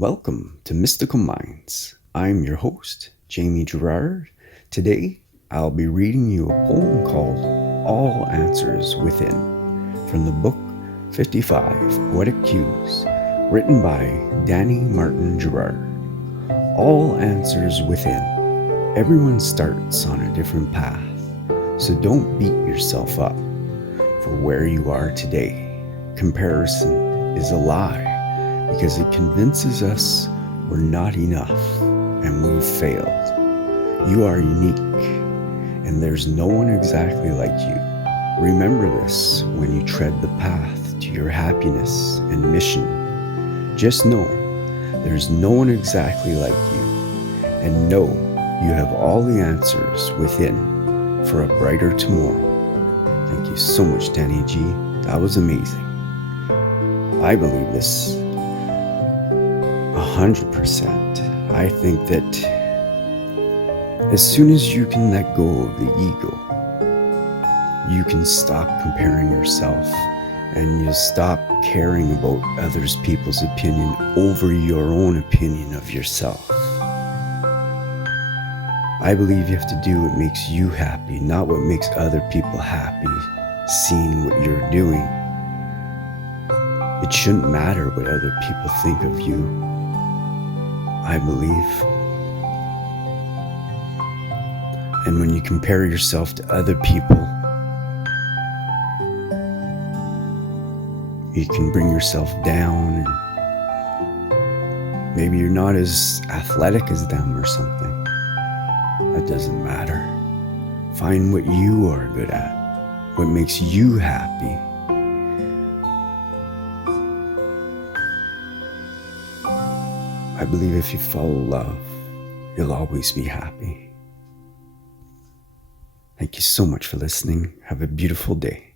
Welcome to Mystical Minds. I'm your host, Jamie Gerard. Today, I'll be reading you a poem called All Answers Within from the book 55 Poetic Cues, written by Danny Martin Gerard. All answers within. Everyone starts on a different path, so don't beat yourself up for where you are today. Comparison is a lie because it convinces us we're not enough and we've failed. You are unique and there's no one exactly like you. Remember this when you tread the path to your happiness and mission. Just know there's no one exactly like you, and know you have all the answers within for a brighter tomorrow. Thank you so much, Danny G. That was amazing. I believe this 100%. I think that as soon as you can let go of the ego, you can stop comparing yourself and you'll stop caring about others people's opinion over your own opinion of yourself. I believe you have to do what makes you happy, not what makes other people happy, seeing what you're doing. It shouldn't matter what other people think of you, I believe. And when you compare yourself to other people, you can bring yourself down, and maybe you're not as athletic as them or something. That doesn't matter. Find what you are good at, what makes you happy. I believe if you follow love, you'll always be happy. Thank you so much for listening. Have a beautiful day.